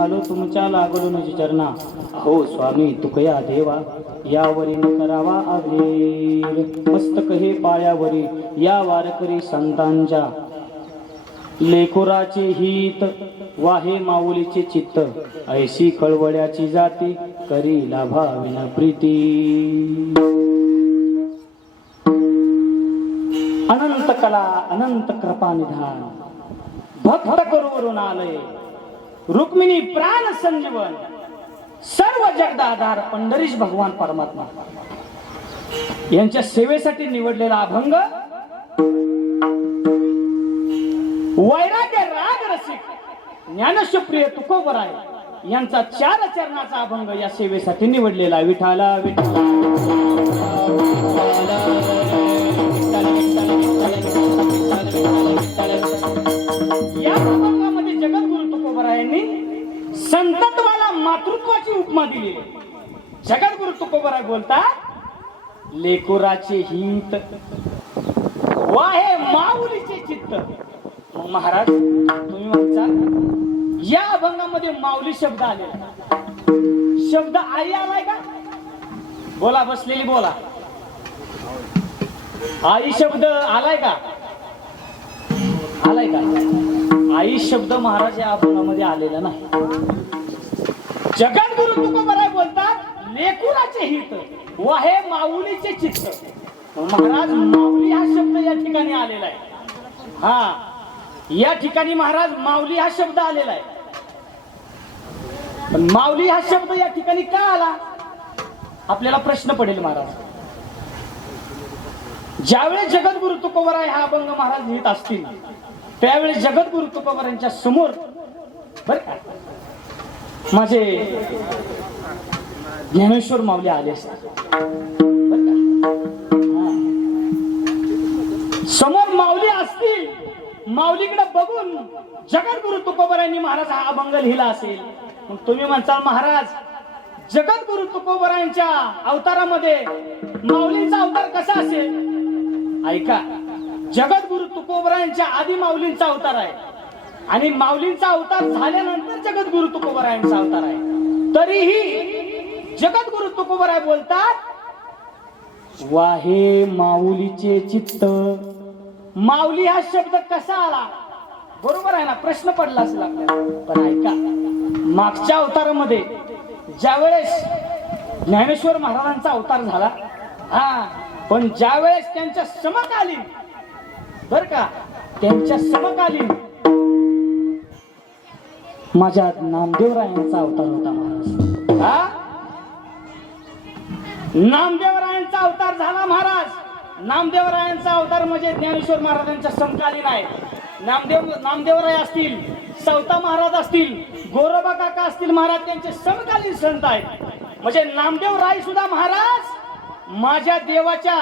झालो तुमच्या लागलो चरणा. अहो स्वामी तुकया देवा यावरी न करावा अवेर. मस्तक हे पायावरी या वारकरी संतांच्या. लेकुराचे हित वाहे माऊलीचे चित्त. ऐशी कळवळ्याची जाती करी लाभाविन प्रीती. अनंत कला अनंत कृपा निधान. भक्त करूवरून आलय रुक्मिणी प्राण संजीवन. सर्व जगदाधार पंढरीश भगवान परमात्मा यांच्या सेवेसाठी निवडलेला अभंग. वैराग्य राग रसिक ज्ञानशप्रिय तुकोबराय यांचा 4 चरणाचा अभंग या सेवेसाठी निवडलेला. विठाला विठाला या अभंगामध्ये जगद्गुरु तुकोबरायांनी संतत्वाला मातृत्वाची उपमा दिली. जगद्गुरु तुकोबराय बोलतात लेकुराचे हित वाहे माऊलीचे चित्त. महाराज तुम्ही म्हणता या अभंगामध्ये माऊली शब्द आलेला. शब्द आई आलाय का? बोला, बसलेली बोला. आई शब्द आलाय का? आलाय का? आई शब्द महाराज या अभंगामध्ये आलेला नाही. जगद्गुरु तुकोबराय बोलतात लेकुराचे हित वाहे माऊलीचे चित्त. महाराज माऊली हा शब्द या ठिकाणी आलेला आहे. हा, या ठिकाणी महाराज माऊली हा शब्द आलेला आहे. पण माऊली हा शब्द या ठिकाणी का आला आपल्याला प्रश्न पडेल. महाराज ज्यावेळेस जगद्गुरु तुकोबराय हा अभंग महाराज लिहित असतील त्यावेळेस जगद्गुरु तुकोबरायांच्या समोर बर का माझे ज्ञानेश्वर माऊली आले असतात. समोर माऊली असतील. माऊलीकडे बघून जगद्गुरु तुकोबरायांनी महाराज हा अभंग लिहिला असेल. मग तुम्ही म्हणताल महाराज जगद्गुरु तुकोबरायांच्या अवतारामध्ये माऊलींचा अवतार कसा असेल? ऐका, जगद्गुरु तुकोबरायांच्या आधी माऊलींचा अवतार आहे आणि माऊलींचा अवतार झाल्यानंतर जगद्गुरु तुकोबरायांचा अवतार आहे. तरीही जगद्गुरु तुकोबराय बोलतात वाहे माऊलीचे चित्त. माऊली हा शब्द कसा आला? बरोबर आहे ना, प्रश्न पडला असेल आपल्याला. पण ऐका, मागच्या अवतारामध्ये ज्यावेळेस ज्ञानेश्वर महाराजांचा अवतार झाला, हा, पण ज्यावेळेस त्यांच्या समकालीन बर का त्यांच्या समकालीन माझ्या नामदेवरायांचा अवतार होता महाराज. हा, नामदेवरायांचा अवतार झाला महाराज. नामदेवरायांचा अवतार म्हणजे ज्ञानेश्वर महाराजांच्या समकालीन आहे. नामदेवराय असतील, सवता महाराज असतील, गोरोबा काका असतील महाराज, त्यांचे समकालीन संत आहेत. म्हणजे नामदेवराय सुद्धा महाराज माझ्या देवाच्या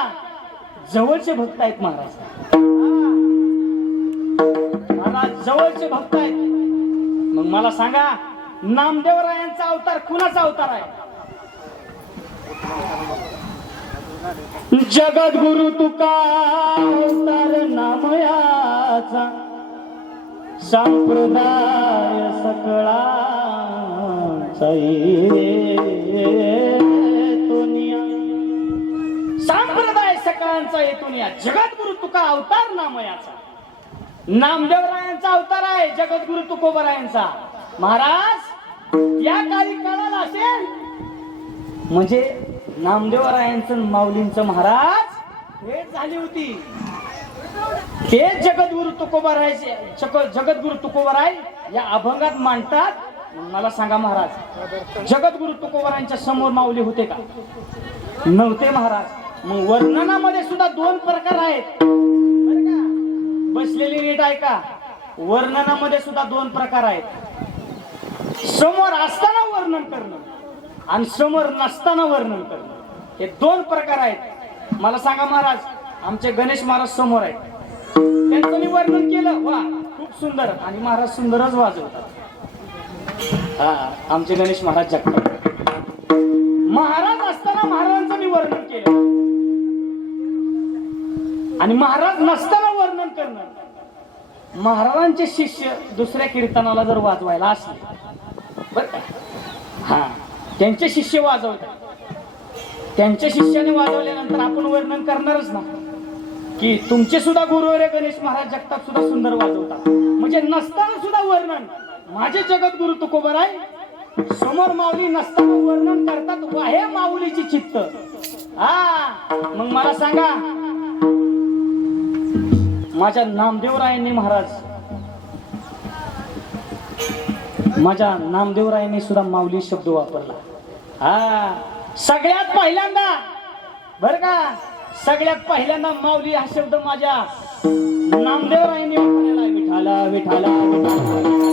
जवळचे भक्त आहेत महाराज. महाराज जवळचे भक्त आहेत. मग मला सांगा नामदेवरायांचा अवतार कुणाचा अवतार आहे? जगद्गुरु तुका अवतार नामयाचा संप्रदाय सकळाचा येतोनिया. संप्रदाय सकळांचा येतोनिया. जगद्गुरु तुका अवतार नामयाचा. नामदेवरायांचा अवतार आहे जगद्गुरु तुकोबरायांचा. महाराज या काळी कळालं असेल म्हणजे नामदेवरायांचं माऊलींचं महाराज भेट झाली होती. ते जगद्गुरु तुकोबरायचे जगद्गुरु तुकोबराय या अभंगात मांडतात. मला सांगा महाराज जगद्गुरु तुकोबरायांच्या समोर माऊली होते का? नव्हते महाराज. मग वर्णनामध्ये सुद्धा 2 प्रकार आहेत. बसलेली नीट ऐका, वर्णनामध्ये सुद्धा 2 प्रकार आहेत. समोर असताना वर्णन करणं आणि समोर नसताना वर्णन करणं, हे 2 प्रकार आहेत. मला सांगा महाराज आमचे गणेश महाराज समोर आहेत, त्यांचं मी वर्णन केलं, वा खूप सुंदर, आणि महाराज सुंदरच वाजवतात. हा, आमचे गणेश महाराज जगतात. महाराज असताना महाराजांचं मी वर्णन केलं आणि महाराज नसताना वर्णन करणं. महाराजांचे शिष्य दुसऱ्या कीर्तनाला जर वाजवायला असले बर का? हा, त्यांचे शिष्य वाजवतात. त्यांच्या शिष्याने वाजवल्यानंतर आपण वर्णन करणारच ना की तुमचे सुद्धा गुरुवर्य गणेश महाराज जगताप सुद्धा सुंदर वाजवतात. म्हणजे नसताना सुद्धा वर्णन माझे जगद्गुरु तुकोबराय समोर माऊली नसताना वर्णन करतात. वाहे माऊलीची चित्त. हा, मग मला सांगा, माझ्या नामदेवरायांनी महाराज, माझ्या नामदेवरायांनी सुद्धा माऊली शब्द वापरला. हा, सगळ्यात पहिल्यांदा बर का, सगळ्यात पहिल्यांदा माऊली हा शब्द माझ्या नामदेवरायांनी वापरलेला आहे. विठाला विठाला विठाला